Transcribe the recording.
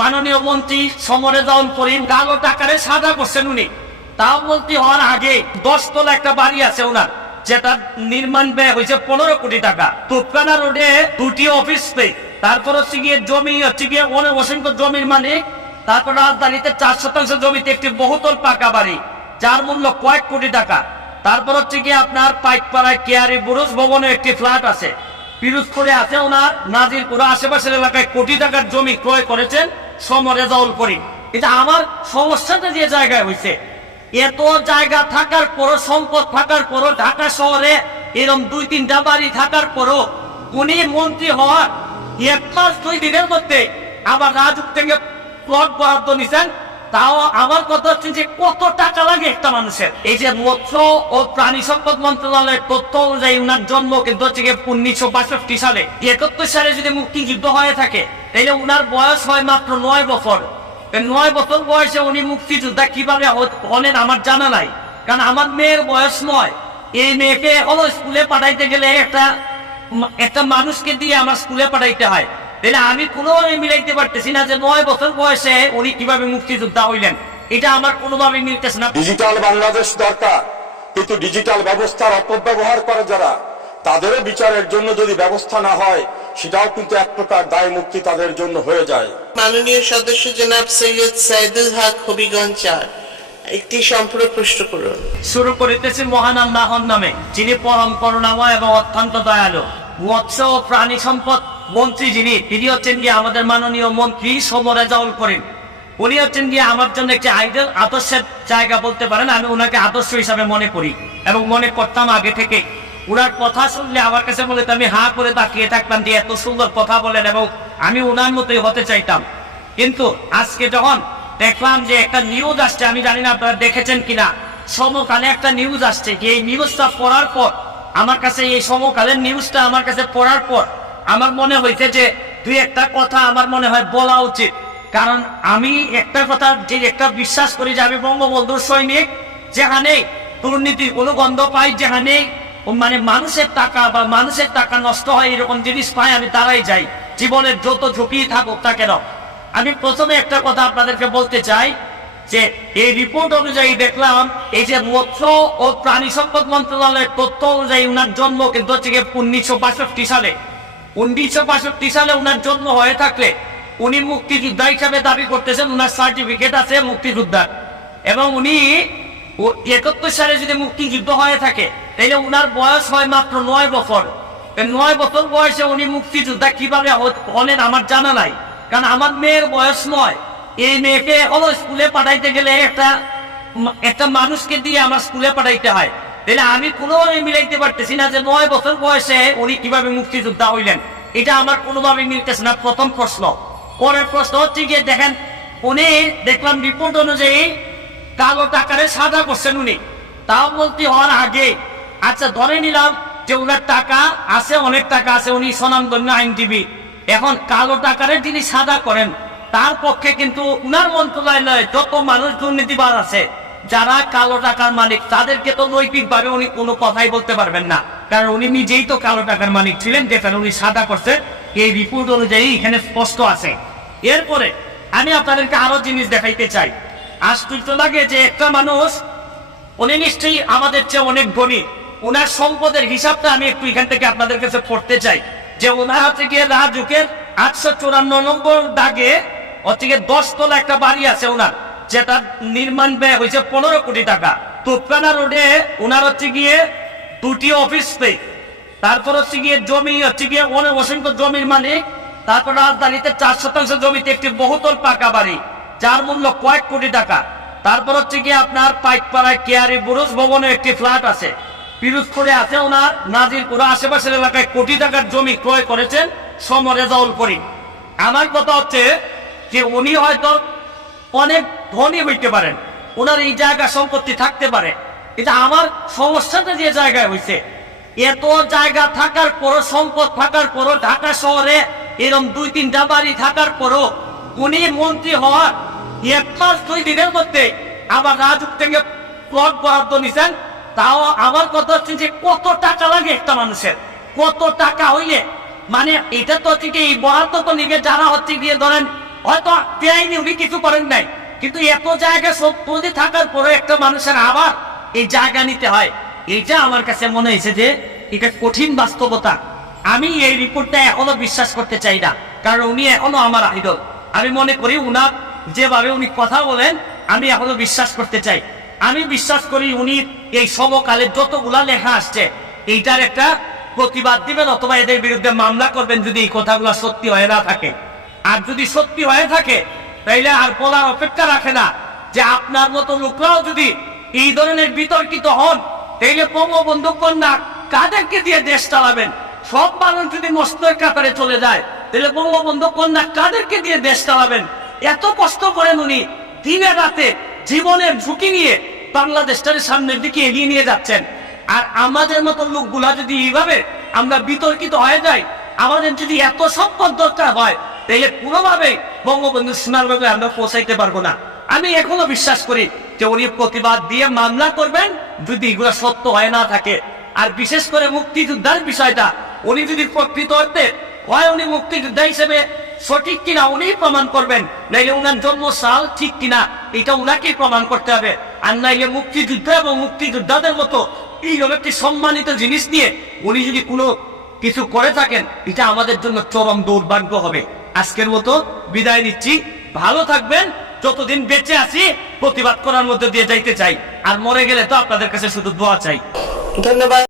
মাননীয় মন্ত্রী সমরে দল করিম কালো টাকারে সাদা করছেন উনি। তাও মন্ত্রী হওয়ার আগে দশ তলা একটা বাড়ি আছে ওনার যেটা নির্মাণ ব্যয় হয়েছে পনেরো কোটি টাকা। তুপকানা রোডে দুটি অফিস পে তারপর হচ্ছে গিয়ে জমি, হচ্ছে গিয়ে অসংখ্য জমির মালিক, তারপর রাজধানীতে চার শতাংশ জমিতে একটি বহুতল পাকা বাড়ি, যার মূল্য কয়েক কোটি টাকা। তারপর হচ্ছে গিয়ে আপনার পাইকপাড়ায় কেয়ারি বুরুজ ভবনে একটি ফ্ল্যাট আছে। পিরোজপুরে আছে ওনার, নাজিরপুরা আশেপাশের এলাকায় কোটি টাকার জমি ক্রয় করেছেন। সমরেজাউল করিম। এটা আমার সমস্যাটা যে জায়গায় হয়েছে এত জায়গা থাকার পরও, সম্পদ থাকার পরও, ঢাকা শহরে এরকম দুই তিনটা বাড়ি থাকার পরও উনি মন্ত্রী হওয়ার এক মাস দুই দিনের মধ্যে আবার রাজুক থেকে প্লট বরাদ্দ নিছেন। তাও আমার কথা হচ্ছে যে কত টাকা লাগে একটা মানুষের। এই যে মৎস্য ও প্রাণী সম্পদ মন্ত্রণালয়ের তথ্য অনুযায়ী উনার জন্ম কিন্তু হচ্ছে উনিশশো বাষট্টি সালে। একাত্তর সালে যদি মুক্তিযুদ্ধ হয়ে থাকে তাহলে উনার বয়স হয় মাত্র নয় বছর। নয় বছর বয়সে উনি মুক্তিযোদ্ধা কীভাবে হলেন আমার জানা নাই। কারণ আমার মেয়ের বয়স নয়। এই মেয়েকে হলো স্কুলে পাঠাইতে গেলে একটা একটা মানুষকে দিয়ে আমার স্কুলে পাঠাইতে হয়। তাহলে আমি কোনোভাবে মিলাইতে পারতেছি না যে নয় বছর বয়সে উনি কীভাবে মুক্তিযোদ্ধা হইলেন। এটা আমার কোনোভাবে মিলতেছে না। ডিজিটাল বাংলাদেশ দরকার। কিন্তু ডিজিটাল ব্যবস্থার অপব্যবহার করে যারা তাদেরও বিচারের জন্য যদি ব্যবস্থা না হয় সেটাও কিন্তু এক প্রকার দায় মুক্তি তাদের জন্য হয়ে যায়। মাননীয় সদস্য জনাব সৈয়দ সাইদুল হক হবিগঞ্জ চার একটি সম্পূর্ণ প্রশ্ন করুন। শুরু করিতেছি মহান আল্লাহর নামে যিনি পরম করুণাময় এবং অত্যন্ত দয়ালু। মৎস্য ও প্রাণী সম্পদ মন্ত্রী যিনি, তিনি হচ্ছেন গিয়ে আমাদের মাননীয় মন্ত্রী সমরেজাউল করিম। উনি হচ্ছেন গিয়ে আমার জন্য একটি আইডল, আদর্শের জায়গা বলতে পারেন, আমি ওনাকে আদর্শ হিসাবে মনে করি এবং মনে করতাম আগে থেকে। উনার কথা শুনলে আমার কাছে বলে আমি হাঁ করে তাকিয়ে থাকতাম যে এত সুন্দর কথা বলেন এবং আমি ওনার মতোই হতে চাইতাম। কিন্তু আজকে যখন দেখলাম যে একটা নিউজ আসছে, আমি জানি না আপনারা দেখেছেন কিনা, সমকালে একটা নিউজ আসছে। যে এই নিউজটা পড়ার পর, আমার কাছে এই সমকালের নিউজটা আমার কাছে পড়ার পর আমার মনে হয়েছে যে দুই একটা কথা আমার মনে হয় বলা উচিত। কারণ আমি একটা কথা যে একটা বিশ্বাস করি যে আমি বঙ্গবন্ধুর সৈনিক, যেখানে দুর্নীতির কোনো গন্ধ পাই, যেখানে মানে মানুষের টাকা বা মানুষের টাকা নষ্ট হয়, এরকম জিনিস পাই, আমি তারাই যাই। জীবনের যত ঝুঁকি থাকুক তা কেন? আমি প্রথমে একটা কথা আপনাদেরকে বলতে চাই যে এই রিপোর্ট অনুযায়ী দেখলাম, এই যে মৎস্য ও প্রাণী সম্পদ মন্ত্রণালয়ের তথ্য অনুযায়ী উনার জন্ম কিন্তু হচ্ছে উনিশশো সালে। উনিশশো বাষট্টি সালে উনার জন্ম হয়ে থাকলে উনি মুক্তিযোদ্ধা হিসাবে দাবি করতেছেন, উনার সার্টিফিকেট আছে মুক্তিযোদ্ধার। এবং উনি একাত্তর সালে যদি মুক্তিযুদ্ধ হয়ে থাকে তাহলে উনার বয়স হয় মাত্র নয় বছর। নয় বছর বয়সে উনি মুক্তিযোদ্ধা কীভাবে হলেন আমার জানা নাই। কারণ আমার মেয়ের বয়স নয়। এই মেয়েকে হলো স্কুলে পাঠাইতে গেলে একটা একটা মানুষকে দিয়ে আমার স্কুলে পাঠাইতে হয়। তাহলে আমি কোনোভাবে মিলাইতে পারতেছি না যে নয় বছর বয়সে উনি কীভাবে মুক্তিযোদ্ধা হইলেন। এটা আমার কোনোভাবে মিলতেছে না। প্রথম প্রশ্ন। পরের প্রশ্ন হচ্ছে গিয়ে দেখেন, উনি দেখলাম রিপোর্ট অনুযায়ী কালো টাকারে সাদা করছেন উনি। তাও বলতে হওয়ার আগে আচ্ছা ধরে নিলাম যে উনার টাকা আছে, অনেক টাকা আছে, উনি স্বনামধন্য আইনজীবী। এখন কালো টাকারে যিনি সাদা করেন, তার পক্ষে কিন্তু উনার মন্ত্রণালয়ে যত মানুষ দুর্নীতিবাদ আছে যারা কালো টাকার মালিক, তাদেরকে তো নৈতিক ভাবে উনি কোনো কথাই বলতে পারবেন না। কারণ উনি নিজেই তো কালো টাকার মালিক ছিলেন, যেটা উনি সাদা করছেন এই রিপোর্ট অনুযায়ী এখানে স্পষ্ট আছে। এরপরে আমি আপনাদেরকে আরও জিনিস দেখাইতে চাই। আশ্চর্য লাগে যে একটা মানুষ, উনি নিশ্চয়ই আমাদের চেয়ে অনেক ধনী। ওনার সম্পদের হিসাবটা আমি একটু এখান থেকে আপনাদের কাছে পড়তে চাই। যে ওনার হচ্ছে গিয়ে রাজুকের আটশো চুরান্ন নম্বর দাগে, হচ্ছে গিয়ে দশ তলা একটা বাড়ি আছে ওনার যেটা নির্মাণ ব্যয় হয়েছে পনেরো কোটি টাকা। তুপকানা রোডে ওনার হচ্ছে গিয়ে দুটি অফিস তারপর হচ্ছে গিয়ে জমি, হচ্ছে গিয়ে অনেক অসংখ্য জমির মালিক। তারপর রাজধানীতে চার শতাংশ জমিতে একটি বহুতল পাকা বাড়ি, যার মূল্য কয়েক কোটি টাকা। তারপর হচ্ছে গিয়ে আপনার পাইকপাড়ায় কেয়ারি বুরুজ ভবনে একটি ফ্ল্যাট আছে। পিরোজপুরে আছে ওনার নাজিরপুরা আশেপাশের এলাকায় কোটি টাকার জমি ক্রয় করেছেন সমরেজাউল করিম। আমার কথা হচ্ছে যে উনি হয়তো অনেক ধনী হইতে পারেন। ওনার এই জায়গা সম্পত্তি থাকতে পারে। এটা আমার সমস্যাটা যে জায়গায় হয়েছে এত জায়গা থাকার পরও, সম্পদ থাকার পরও, ঢাকা শহরে এরকম দুই, তিনটা বাড়ি থাকার পরও উনি মন্ত্রী হওয়ার এক মাস দুই দিনের মধ্যে আবার রাজুক থেকে প্লট বরাদ্দ নিছেন। তাও আমার কথা হচ্ছে যে কত টাকা লাগে একটা মানুষের? কত টাকা হইলে? মানে এটা তো হচ্ছে এই বরাদ্দ তো নিবে, যারা হচ্ছে গিয়ে ধরেন হয়তো বেআইনি উনি কিছু করেন নাই। কিন্তু এত জায়গা সত্যি থাকার পরে একটা মানুষের আবার এই জায়গা নিতে হয়। এইটা আমার কাছে মনে হয়েছে যে এটা কঠিন বাস্তবতা। আমি এই রিপোর্টটা এখনও বিশ্বাস করতে চাই না, কারণ উনি এখনও আমার আইডল। আমি মনে করি উনার যেভাবে উনি কথা বলেন, আমি এখনও বিশ্বাস করতে চাই। আমি বিশ্বাস করি উনি এই সমকালে যতগুলা লেখা আসছে, এইটার একটা প্রতিবাদ দিবেন অথবা এদের বিরুদ্ধে মামলা করবেন যদি এই কথাগুলো সত্যি হয়ে না থাকে। আর যদি সত্যি হয়ে থাকে তাইলে আর বলার অপেক্ষা রাখে না যে আপনার মতো লোকরাও যদি এই ধরনের বিতর্কিত হন, তাইলে বঙ্গবন্ধু কন্যা কাদেরকে দিয়ে দেশ চালাবেন? সব মানুষ যদি মস্তের কাতারে চলে যায় তাহলে বঙ্গবন্ধু কন্যা কাদেরকে দিয়ে দেশ চালাবেন? এত কষ্ট করেন উনি, দিনে রাতে জীবনের ঝুঁকি নিয়ে বাংলাদেশটার সামনের দিকে এগিয়ে নিয়ে যাচ্ছেন। আর আমাদের মতো লোকগুলা যদি এইভাবে আমরা বিতর্কিত হয়ে যাই, আমাদের যদি এত সম্পদ দরকার হয় তাহলে কোনোভাবে বঙ্গবন্ধু সীমার আমরা পৌঁছাইতে পারব না। আমি এখনও বিশ্বাস করি যে উনি প্রতিবাদ দিয়ে মামলা করবেন যদি এগুলো সত্য হয় না থাকে। আর বিশেষ করে মুক্তিযোদ্ধার বিষয়টা, উনি যদি প্রকৃত অর্থে হয় উনি মুক্তিযোদ্ধা হিসেবে সঠিক কিনা উনি প্রমাণ করবেন। নাইলে উনার জন্ম সাল ঠিক কিনা, এটা উনাকেই প্রমাণ করতে হবে। আর নাইলে মুক্তিযুদ্ধ এবং মুক্তিযোদ্ধাদের মতো এইরকম একটি সম্মানিত জিনিস নিয়ে উনি যদি কোনো কিছু করে থাকেন, এটা আমাদের জন্য চরম দুর্ভাগ্য হবে। আজকের মতো বিদায় নিচ্ছি। ভালো থাকবেন, যতদিন বেঁচে আছি, প্রতিবাদ করার মধ্যে দিয়ে যাইতে চাই। আর মরে গেলে তো আপনাদের কাছে শুধু দোয়া চাই। ধন্যবাদ।